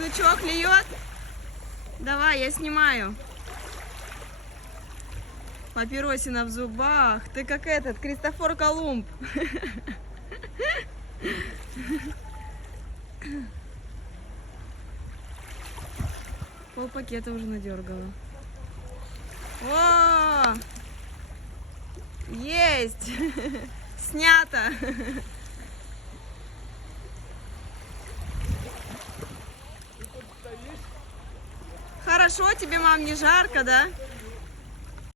Шашлычок льет? Давай, я снимаю. Папиросина в зубах. Ты как этот, Кристофор Колумб. Пол пакета уже надергала. О! Есть! Снято! Хорошо, тебе, мам, не жарко, да?